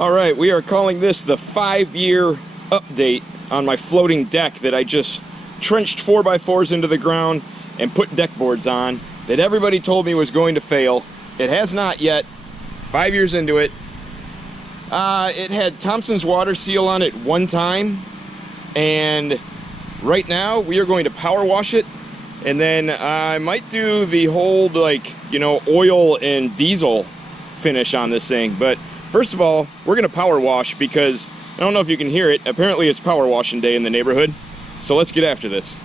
All right, we are calling this the 5-year update on my floating deck that I just trenched 4x4s into the ground and put deck boards on that everybody told me was going to fail. It has not yet. 5 years into it. It had Thompson's water seal on it one time, and right now we are going to power wash it, and then I might do the whole, like, you know, oil and diesel finish on this thing. But first of all, we're going to power wash because I don't know if you can hear it. Apparently it's power washing day in the neighborhood. So let's get after this.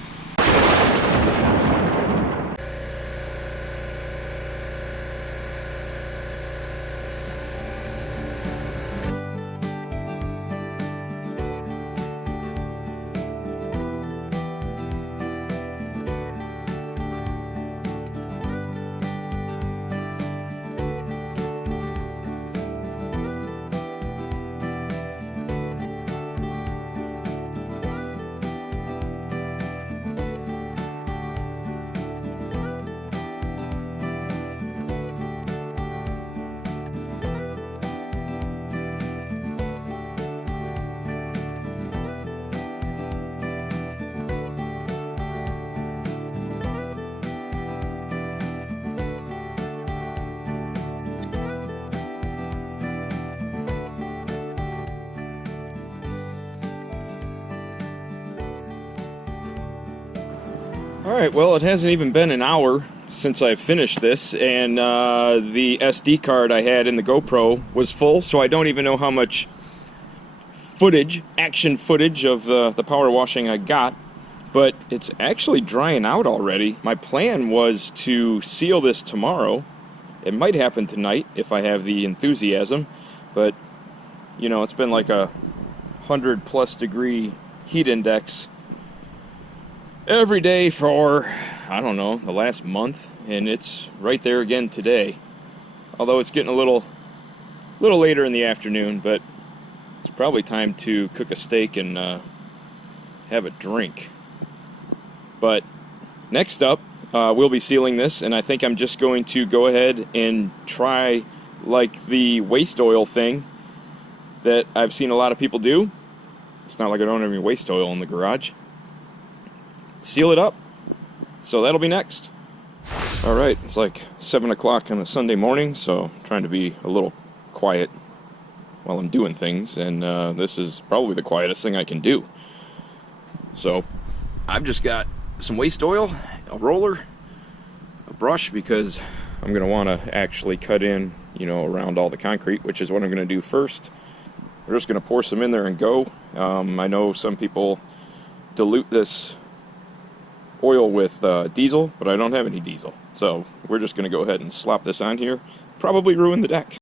Alright, well, it hasn't even been an hour since I've finished this, and the SD card I had in the GoPro was full, so I don't even know how much footage, action footage of the power washing I got, but it's actually drying out already. My plan was to seal this tomorrow. It might happen tonight if I have the enthusiasm, but, you know, it's been like a 100+ degree heat index every day for, I don't know, the last month, and it's right there again today. Although it's getting a little later in the afternoon, but it's probably time to cook a steak and have a drink. But next up, we'll be sealing this, and I think I'm just going to go ahead and try like the waste oil thing that I've seen a lot of people do. It's not like I don't have any waste oil in the garage. Seal it up. So that'll be next. Alright, it's like 7 o'clock on a Sunday morning, so I'm trying to be a little quiet while I'm doing things, and this is probably the quietest thing I can do. So I've just got some waste oil, a roller, a brush, because I'm going to want to actually cut in, you know, around all the concrete, which is what I'm going to do first. We're just going to pour some in there and go. I know some people dilute this oil with diesel, but I don't have any diesel, so we're just going to go ahead and slop this on here. Probably ruin the deck.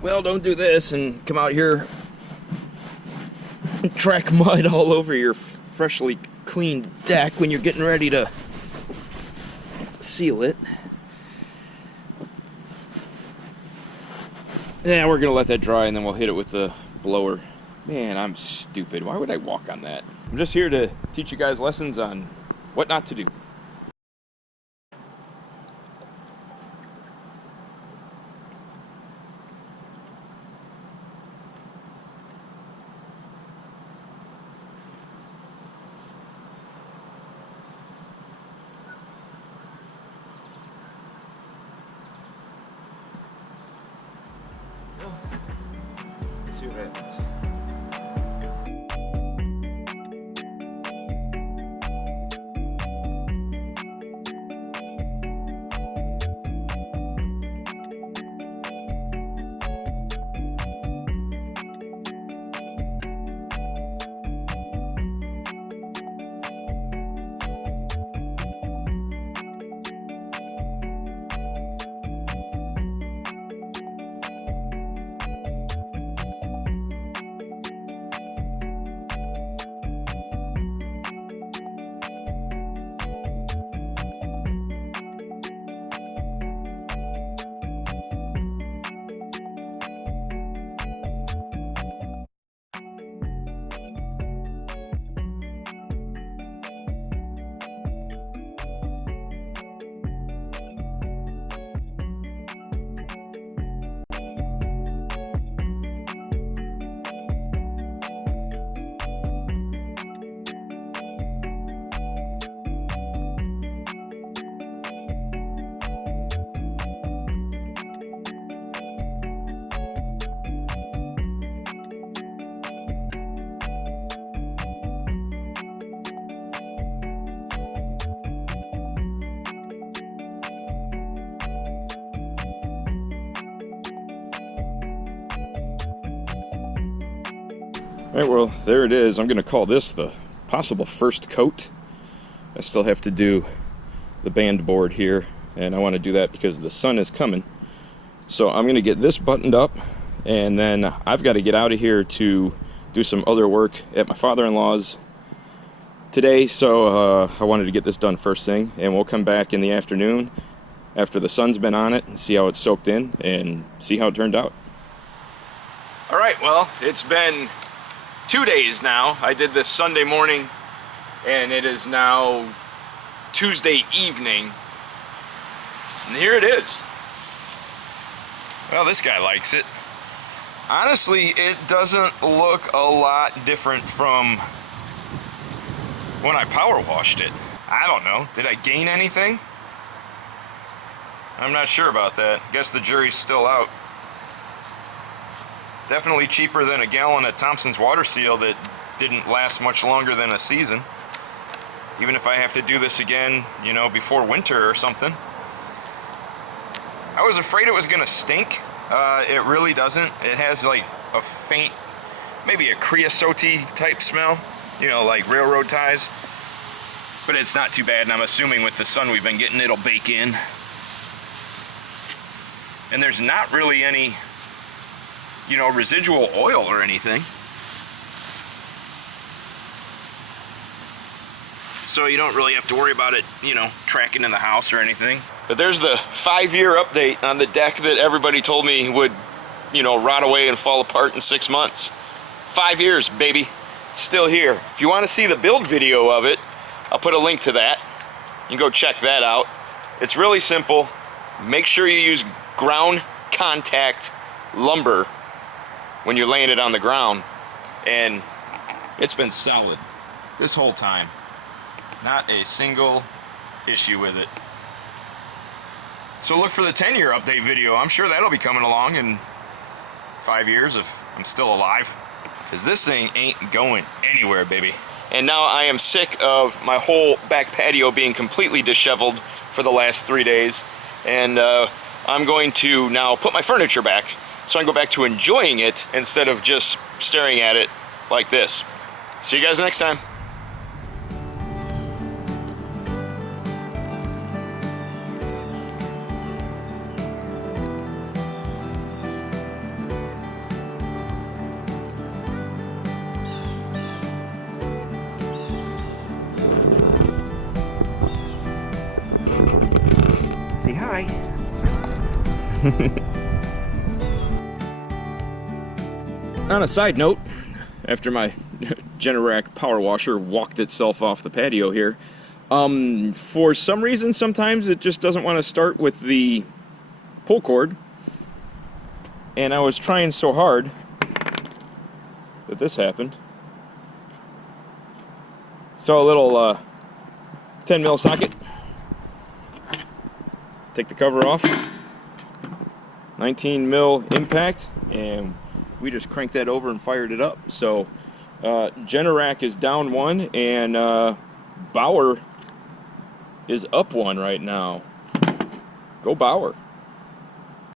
Well, don't do this and come out here and track mud all over your freshly cleaned deck when you're getting ready to seal it. Yeah, we're gonna let that dry and then we'll hit it with the blower. Man, I'm stupid. Why would I walk on that? I'm just here to teach you guys lessons on what not to do. Let's see what happens. Alright, well, there it is. I'm going to call this the possible first coat. I still have to do the band board here, and I want to do that because the sun is coming. So I'm going to get this buttoned up, and then I've got to get out of here to do some other work at my father-in-law's today, so I wanted to get this done first thing, and we'll come back in the afternoon after the sun's been on it and see how it's soaked in and see how it turned out. Alright, well, it's been 2 days now. I did this Sunday morning, and it is now Tuesday evening, and here it is. Well, this guy likes it. Honestly, it doesn't look a lot different from when I power washed it. I don't know. Did I gain anything? I'm not sure about that. Guess the jury's still out. Definitely cheaper than a gallon of Thompson's water seal that didn't last much longer than a season. Even if I have to do this again, you know, before winter or something. I was afraid it was gonna stink. It really doesn't. It has like a faint, maybe a creosote type smell, you know, like railroad ties. But it's not too bad, and I'm assuming with the sun we've been getting, it'll bake in. And there's not really any, you know, residual oil or anything. So you don't really have to worry about it, you know, tracking in the house or anything. But there's the 5-year update on the deck that everybody told me would, you know, rot away and fall apart in 6 months. 5 years, baby. Still here. If you want to see the build video of it, I'll put a link to that. You can go check that out. It's really simple. Make sure you use ground contact lumber when you're laying it on the ground. And it's been solid this whole time. Not a single issue with it. So look for the 10-year update video. I'm sure that'll be coming along in 5 years if I'm still alive. Because this thing ain't going anywhere, baby. And now I am sick of my whole back patio being completely disheveled for the last 3 days. And I'm going to now put my furniture back so I can go back to enjoying it instead of just staring at it like this. See you guys next time. Say hi. On a side note, after my Generac power washer walked itself off the patio here, for some reason sometimes it just doesn't want to start with the pull cord, and I was trying so hard that this happened. So a little 10 mil socket. Take the cover off, 19 mil impact, and we just cranked that over and fired it up. So Generac is down 1, and Bauer is up 1 right now. Go Bauer.